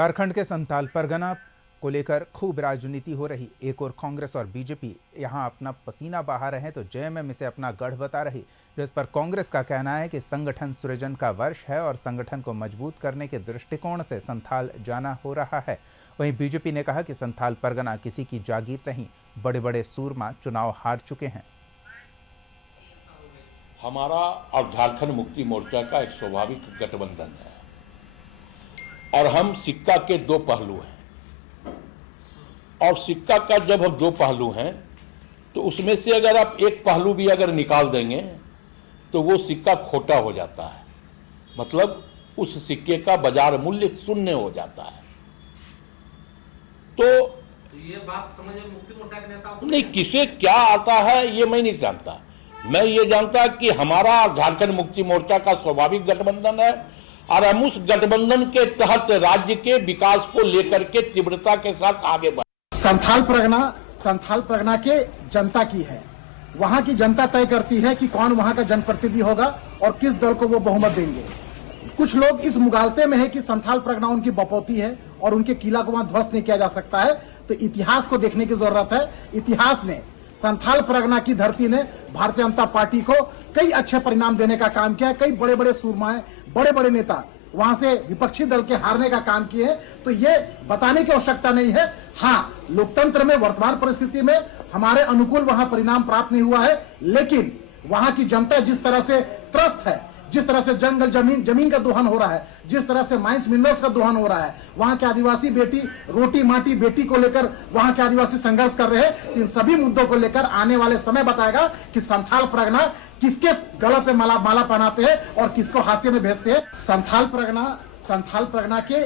झारखंड के संथाल परगना को लेकर खूब राजनीति हो रही। एक और कांग्रेस और बीजेपी यहां अपना पसीना बहा रहे हैं तो जेएमएम इसे अपना गढ़ बता रही, जिस पर कांग्रेस का कहना है कि संगठन सृजन का वर्ष है और संगठन को मजबूत करने के दृष्टिकोण से संथाल जाना हो रहा है। वहीं बीजेपी ने कहा कि संथाल परगना किसी की जागीर नहीं, बड़े बड़े सूरमा चुनाव हार चुके हैं। हमारा और झारखंड मुक्ति मोर्चा का एक स्वाभाविक गठबंधन है और हम सिक्का के दो पहलू हैं, और सिक्का का जब हम दो पहलू हैं तो उसमें से अगर आप एक पहलू भी अगर निकाल देंगे तो वो सिक्का खोटा हो जाता है, मतलब उस सिक्के का बाजार मूल्य शून्य हो जाता है। तो ये बात समझे मुक्ति मोर्चा के नेताओं नहीं, किसे क्या आता है ये मैं नहीं जानता। मैं ये जानता कि हमारा झारखंड मुक्ति मोर्चा का स्वाभाविक गठबंधन है और हम उस गठबंधन के तहत राज्य के विकास को लेकर के तीव्रता के साथ आगे बढ़े। संथाल परगना के जनता की है, वहां की जनता तय करती है कि कौन वहां का जनप्रतिनिधि होगा और किस दल को वो बहुमत देंगे। कुछ लोग इस मुगालते में है कि संथाल परगना उनकी बपौती है और उनके किला को वहां ध्वस्त नहीं किया जा सकता है, तो इतिहास को देखने की जरूरत है। इतिहास ने, संथाल परगना की धरती ने भारतीय जनता पार्टी को कई अच्छे परिणाम देने का काम किया है। कई बड़े बड़े सूरमाए, बड़े बड़े नेता वहां से विपक्षी दल के हारने का काम किए हैं, तो ये बताने की आवश्यकता नहीं है। हाँ, लोकतंत्र में वर्तमान परिस्थिति में हमारे अनुकूल वहां परिणाम प्राप्त नहीं हुआ है, लेकिन वहां की जनता जिस तरह से त्रस्त है, जिस तरह से जंगल जमीन का दोहन हो रहा है, जिस तरह से माइंस मिनरल्स का दोहन हो रहा है, वहां के आदिवासी बेटी रोटी माटी बेटी को लेकर वहां के आदिवासी संघर्ष कर रहे हैं। इन सभी मुद्दों को लेकर आने वाले समय बताएगा कि संथाल परगना किसके गले पे माला पहनाते हैं और किसको हाशिए में भेजते हैं। संथाल परगना के